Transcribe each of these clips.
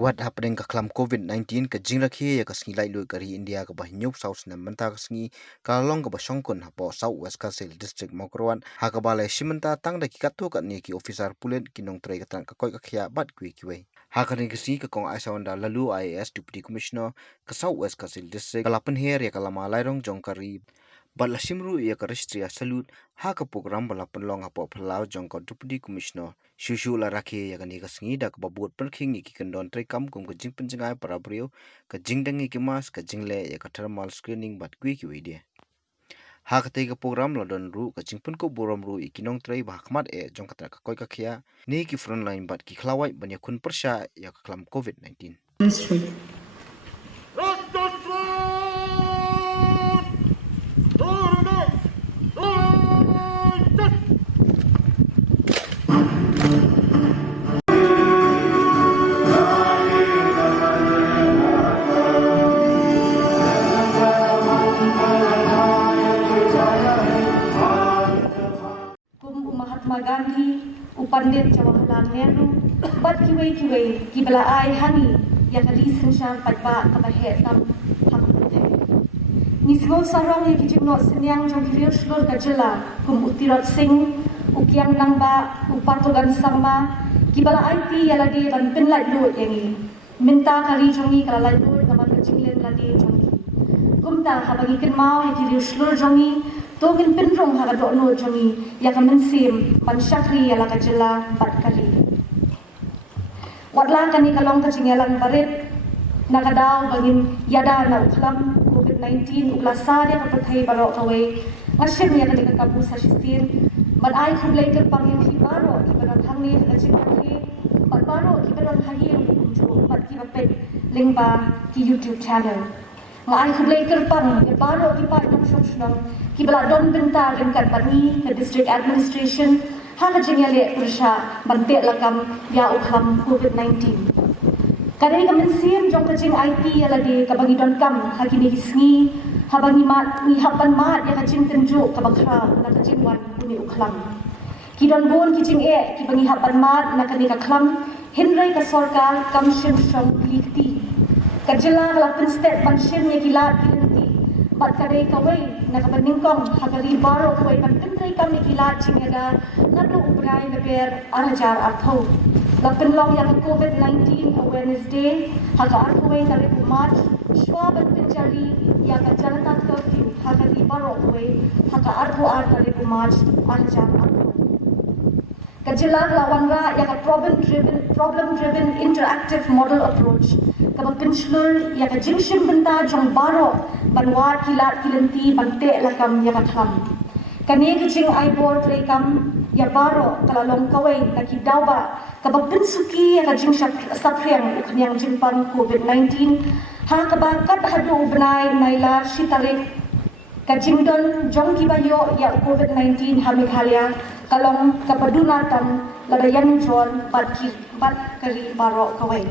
Wat Hapdeng ka Khlam COVID-19 ka jing Rakhe ya ka sngi lai lui kari India ka bahinyup South na menta ka sngi ka long ka basongkun hapo South West Khasi district Mokrowan ha ka balai shimenta tang da ki katu ka ni ki officer pulen kinong trai ka tan ka koi ka khia bat kwi kiwe ha ka ni ka sngi ka kong aisawanda lalu IAS deputy commissioner ka South West Khasi district kalapan her ya kalama lairong jong kari Bala Shimru ya ka registry salute ha ka program bala penlong hapo phalau jong ka deputy commissioner Shushu la Rakhe ya ka ni ka sngi da ka babut perking ki kendon trai kam kum ka jing penjengai para brio ka jing dangi ki mas ka jingle ya ka thermal screening bat kwi ki wede ha ka te ka program la don ru ka jingpun ko borom ru ikinong trai ba khmat e jong ka ka koi ka khia ni ki front line bat ki khlawai banya kun persha ya ka Khlam COVID-19 Gandhi, Upandit Jawaharlal Nehru, bat kiwe ki bala ai hani ya kali sensyang patba kabahet tam hak putih. Nismo sarong ya kijimno senyang jong kiriyo shlur kajela kum utirot sing ukiang nangba upatogan sama ki bala ai pi ya lagi ban pin lai lu yangi minta kari jongi kala lai lu naman kajinglen lagi jongi kumta habagi kin mau ya kiriyo shlur jongi Togin pinrong haga do no jongi ya ka mensim ban syakri ya la ka jela bat kali. Watla kani kalong ka jingelang barit nagadaw bangin yada na Khlam COVID-19 ulasar ya ka pathai baro kawe ngashin ya kani ka kabu sa shistin ban ai khublay ka pangin ki baro ki baron hangni ka jinaki bat baro ki baron hayil jo bat ki bapet lingba ki YouTube channel. Ngai khublay ka pang ki baro ki pa nam shong ki bala don bentar ringkat bani ke district administration ha ka jingle persha bante lakam ya Khlam COVID-19 kadai ka mensim jong ka jing IT ala de ka bangi don kam ha kini hisngi ha bangi mat ni haban mat ya ka jing tenju ka bakra na ka jing wan buni Khlam ki don bon ki jing ki bangi haban mat na ka ni ka Khlam hinrai ka sarkar kamshin shong likti ka jila la state banshin ni kilat bat kare kawai nakabaningkong hagari baro kawai pantintray kami kilat chingaga nadu ubray na per arajar artho lapinlong yang COVID-19 awareness day haga arthway kare pumat shwa bantinjari yang janata curfew hagari baro kawai haga artho ar kare pumat arajar artho kajilag lawanra yang problem driven interactive model approach kapapinslur yang jingshim benda jong baro banwar kilat kilanti bante lakam ya Khlam kani kijing ai bor trekam ya baro kalalong kawai nakidawba kabapin suki ya jing sapriang uknyang jingpang COVID-19 ha kabakat hadu ubnai naila shitalik kajingdon jong kibayo ya COVID-19 hamikhalia kalong kapadunatan ladayang jon bat kali baro kawai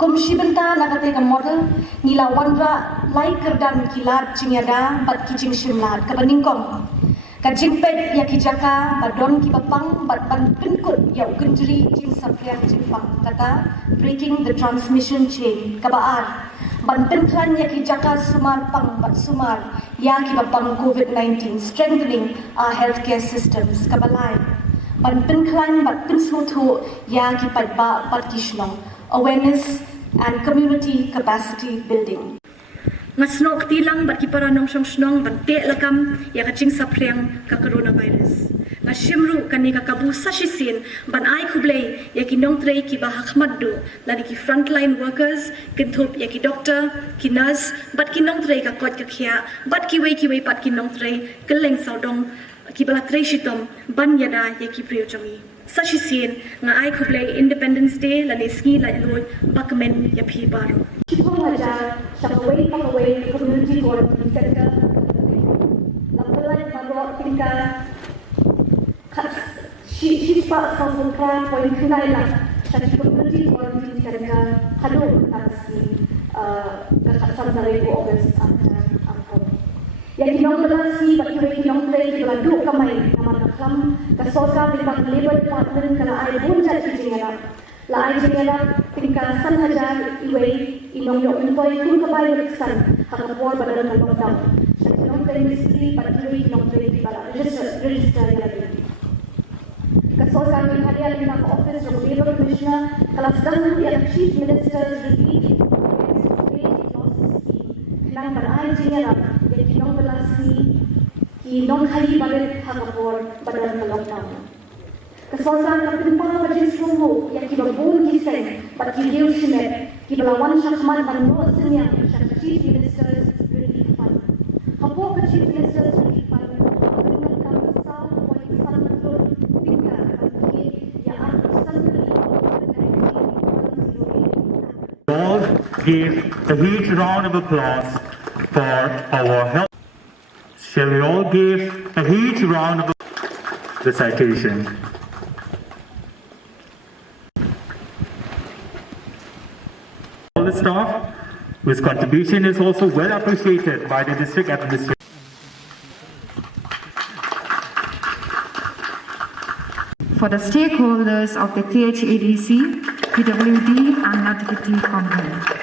Kumshi benta nakate ka model nila wanra lai kerdan kilat chingyada bat kijing shimlat kabaningkong ka jingpet ya kijaka badon ki bapang bat ban pinkut ya ukunjri jing sapyang jingpang kata breaking the transmission chain kabaar ban pinklan ya kijaka sumar pang bat sumar ya ki bapang COVID-19 strengthening our healthcare systems kabalai ban pinklan bat pinsmutu ya ki patba bat kishnong awareness and community capacity building. Ngasnok tilang bat kiparanong song bante lakam ya kaching sapriang ka coronavirus. Ngashimru kani ka kabu sashisin ban ai khublei ya kinong trei ki bahakmaddu lani ki frontline workers kinthop ya ki doctor ki nurse bat kinong trei ka kot ka khia bat ki wei pat kinong trei keleng saudong ki bala trei shitom ban yada ya ki priyochami. Sashisin nga ai khublei Independence Day lani ski lai loi bakmen ya phi baro. Kipong aja sakaway pakaway community quarantine center. Lapalay mabro tingka she part from Khlam point kunai la sa community quarantine center halo taksi kakasam dari August angko. Yang kinong belasi bagi kinong play di badu kamay nama Khlam kasosal di bang labor department kana ay bunja kijingera Lai jengela tingkasan hajar iway inong yung umpoy kung kabayo iksan hakapor pada ng lockdown. Sa tinong ministry patuloy inong trade para register natin. Kasosan ng harian ng office ng Bureau Commissioner kalasdan yang Chief Minister's Relief Against Trade Losses Scheme Khlam berai jengela yang inong belasi inong hari balik hakapor pada ng lockdown. Kesosan kepimpang majlis rumah yang kibabun kisah bagi leadership kibelawan syakman dan nosen yang Chief Minister's Relief Fund. Hapo ke Chief Minister's Relief Fund mengenalkan besar poin sangat tingkat bagi yang akan all give a huge round of applause for our help. Shall we all give a huge round of the citation? All the staff, whose contribution is also well appreciated by the district administration. For the stakeholders of the THADC, PWD and Nativity Company.